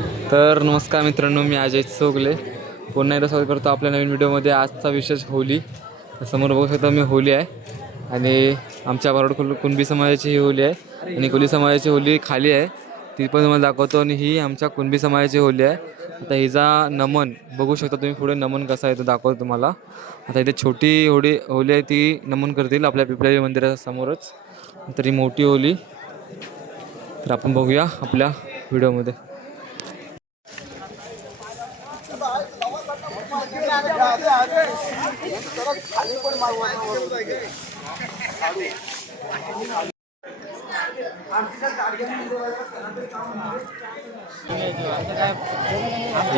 तर नमस्कार मित्रांनो मी अजय सोगले. पुन्हा एकदा स्वागत करतो आपल्या नवीन व्हिडिओमध्ये. आजचा विशेष होली. समोर बघू शकता मी होली आहे. आणि आमच्या बरोड कुल कुणबी समाजाची ही होली आहे. आणि कोली समाजाची होली खाली आहे. ती पण तुम्हाला दाखवतो. आणि ही आमच्या कुणबी समाजाची होली आहे. आता हिचा नमन बघू शकता तुम्ही पुढे नमन कसा आहे तो दाखवतो तुम्हाला. आता इथे छोटी होडी होली आहे ती नमन करतील आपल्या पिपळाजी मंदिरासमोरच. तर ही मोठी होली. तर आपण बघूया आपल्या व्हिडिओमध्ये.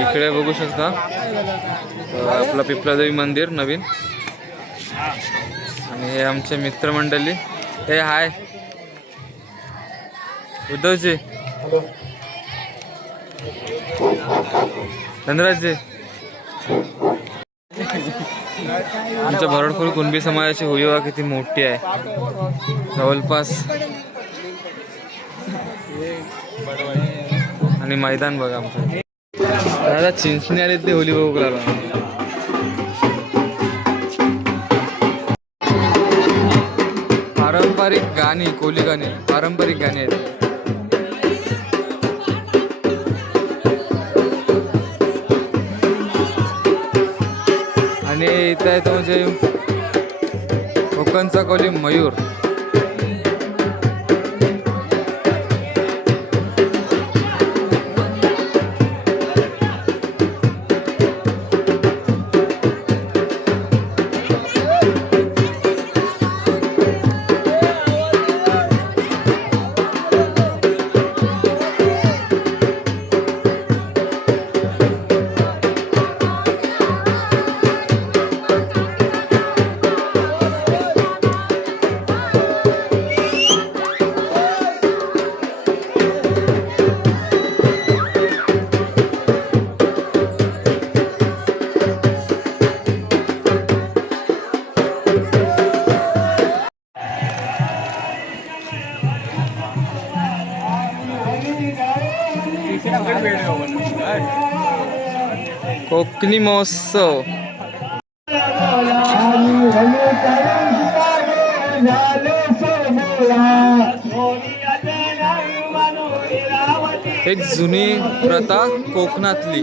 इकडे बघू शकता आपलं पिपलादेवी मंदिर नवीन. आणि हे आमचे मित्रमंडळी. हे हाय. उद्धवजी. धनराजजी. आमच्या भरडखोल कुणबी समाजाची होळी किती मोठी आहे. जवळपास. आणि मैदान बघा आमचं. दादा चिंचणी आले ते होली बघू लागला पारंपरिक गाणी कोली गाणी पारंपरिक गाणी आहेत. आणि आहे तो म्हणजे कोकणचा कोली मयूर. कोकणी महोत्सव एक जुनी प्रथा कोकणातली.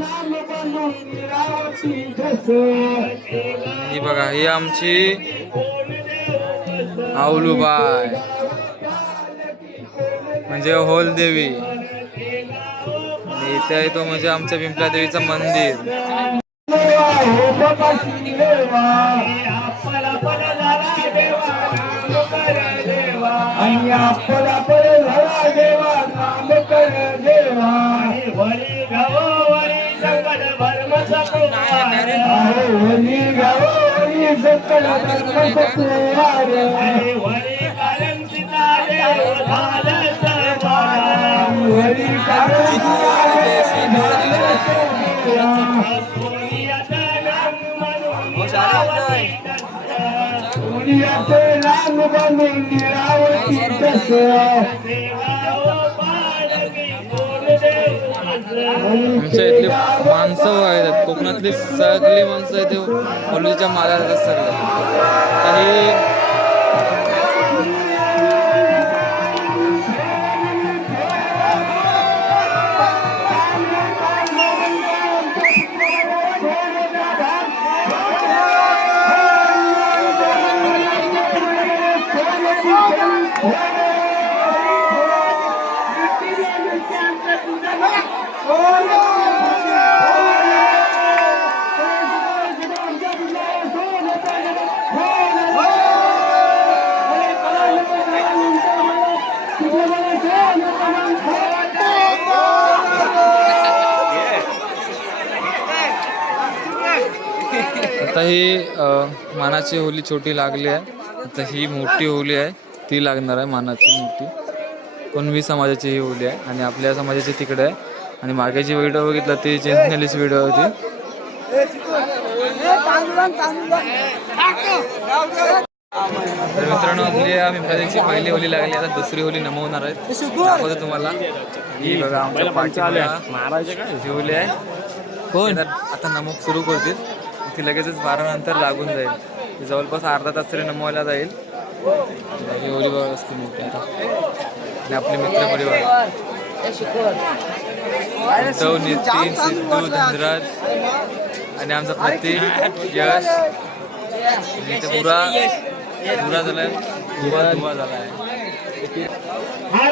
ही बघा ही आमची आवलूबाय म्हणजे होल देवी इथे आहे तो म्हणजे आमच्या पिंपला देवीचं मंदिर. आणि नाम बनून निरावती आमच्या इथली माणसं आहेत कोकणातली सगळी माणसं इथे होलीच्या माला जातात सगळे. काही ही मानाची होली छोटी लागली आहे. आता ही मोठी होली आहे. ती लागणार आहे मानाची मोठी. कुणबी समाजाची ही होली आहे आणि आपल्या समाजाची तिकडे आहे. आणि मागेची व्हिडिओ बघितलं ती चिंचनेलीची व्हिडिओ होती तर मित्रांनो आपली पिंपळाची पहिली होली लागली. आता दुसरी होली नमवणार आहेत दाखवतो तुम्हाला. ही बघा आमच्या पाठी जी होली आहे. कोण आता नमक सुरू करतील. ती लगेचच बारा नंतर लागून जाईल. जवळपास अर्धा तास तरी नमवायला जाईल. ही बघा असते मोठी आता. आणि आपले मित्र परिवार. उद्धव नितीन सिद्धू धनराज आणि आमचा प्रतीक यश. इथे पुरा पुरा झालाय. धुवा धुवा झालाय. हर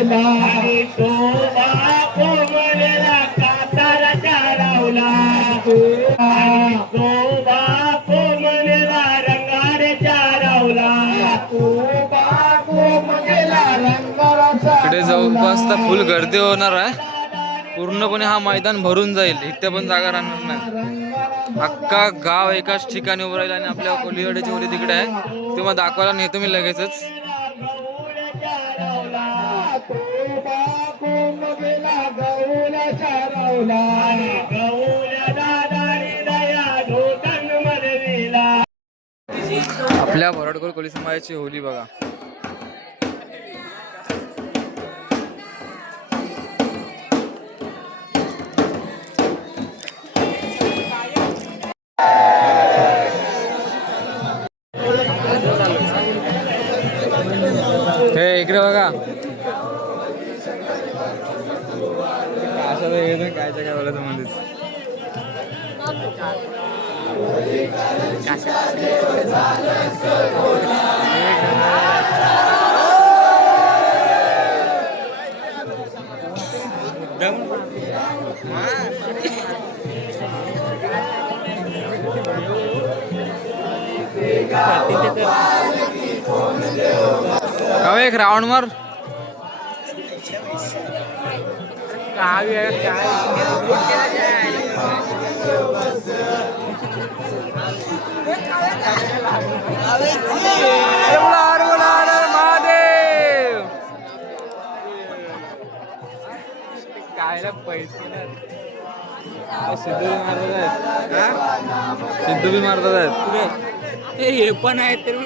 दादाने तो काताराच्या रावला तो रंगारेच्या रावला तो रंगाराचा इकडे जवळपास तर फुल गर्दी होणार आहे. पूर्णपणे हा मैदान भरून जाईल. इथे पण जागा राहणार नाही. अख्खा गाव एकाच ठिकाणी उभं राहील आणि आपल्या कोलिवाड्याची होली तिकडे आहे. ते मग दाखवायला नेतो मी लगेचच. आपल्या भरडकोल कोळी समाजाची होली बघा. वेगळं काय काय बोलायचं म्हणतेच का एक राऊंड मार. बोला, बोला, महादेव सिद्धू बी मारतात आहेत. सिद्धू बी मारतात आहेत. हे पण आहे तर.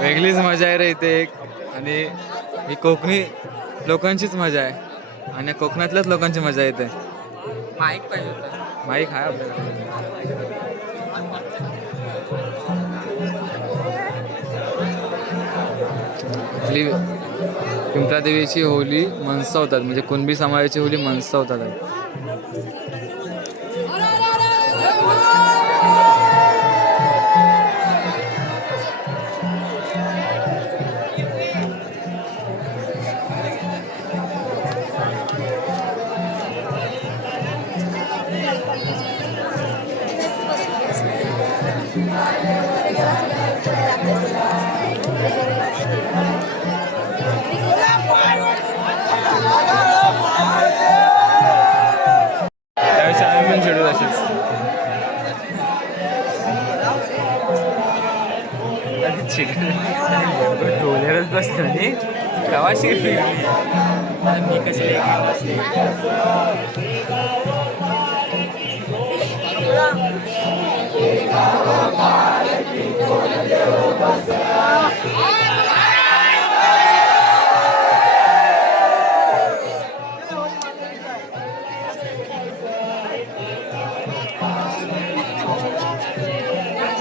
वेगळीच मजा आहे रे इथे एक. आणि ही कोकणी लोकांचीच मजा आहे. आणि कोकणातल्याच लोकांची मजा येते माईक पाहिजे होता. माईक आहे आपल्याकडे पिंपळादेवीची देवीची होली मनसवतात म्हणजे कुणबी समाजाची होली मनसवतात डोल्यावरच बसतो नाही प्रवाशी मी कशी बसते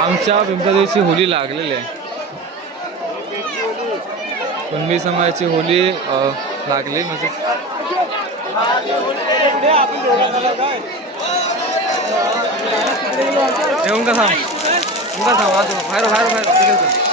आमच्या पिंपळा होली लागलेली आहे. कुणबी समाजाची होली लागली. म्हणजे येऊन का थांब. येऊन का थांब. आज बाहेर, बाहेर, बाहेर, बाहेर, बाहेर.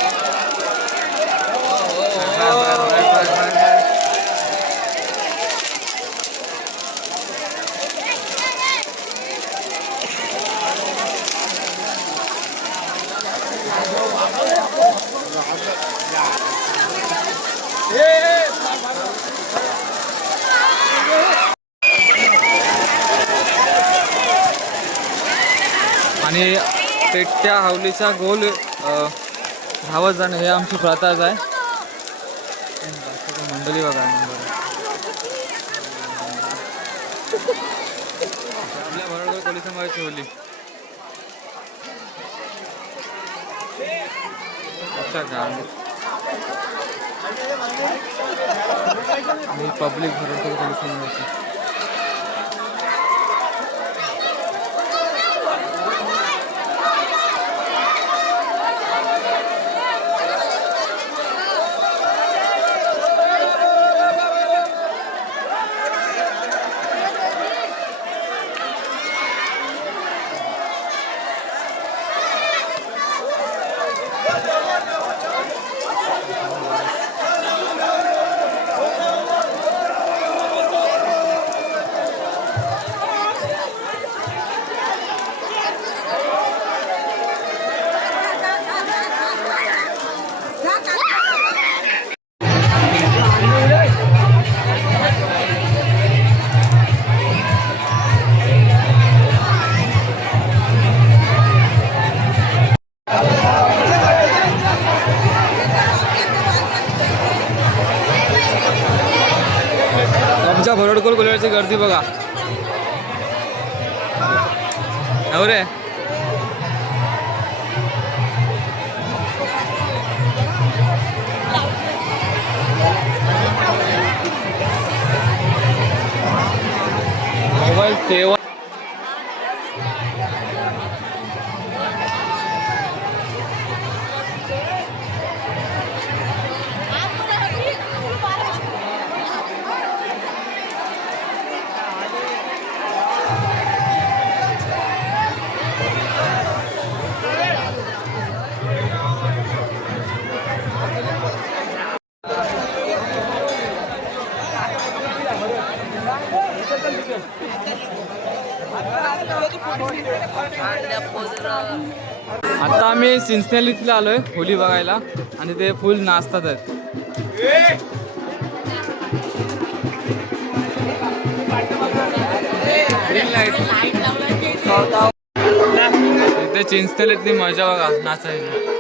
आणि त्या हावलीचा गोल धावत जाणं हे आमची प्रथाच आहे. मंडळी बघा नंबर. आपल्या बरोबर कोली समाजाची होली अच्छा गाव पब्लिक भरवतो कोली समाजाची गर्दी बघा. हो रे. मोबाईल तेव्हा आम्ही सिन्सिनेलीतला आलोय होली बघायला. आणि ते फुल नाचतात. आहेत इथे चिंचनेलीतली मजा बघा नाचायची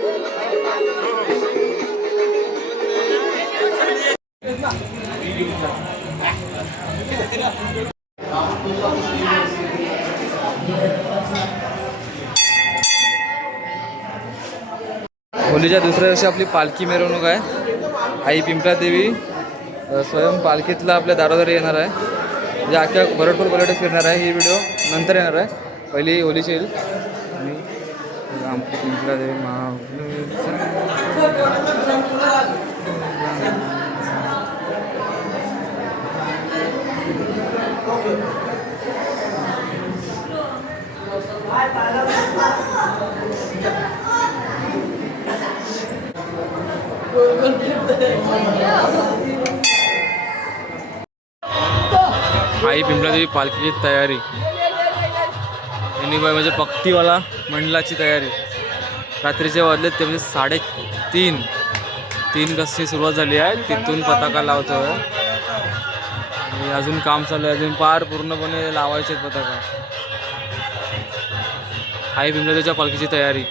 होलीच्या दुसऱ्या दिवशी आपली पालखी मिरवणूक आहे. आई पिंपळा देवी स्वयं पालखीतला आपल्या दारोदारी येणार आहे. म्हणजे अख्ख्या भरटपूर पर्यटक फिरणार आहे ही व्हिडिओ नंतर येणार आहे. पहिली होलीची येईल आणि आमची पिंपळा देवी महा आई पिंपळादेवी पालखीची तयारी. यांनी म्हणजे पक्तीवाला मंडलाची तयारी. रात्रीचे वाजले ते म्हणजे साडेतीन. तीन कशी सुरुवात झाली आहे तिथून पताका लावतो आणि अजून काम चालू आहे अजून पार पूर्णपणे लावायचे पताका. आई पिंपळादेवीच्या पालखीची तयारी.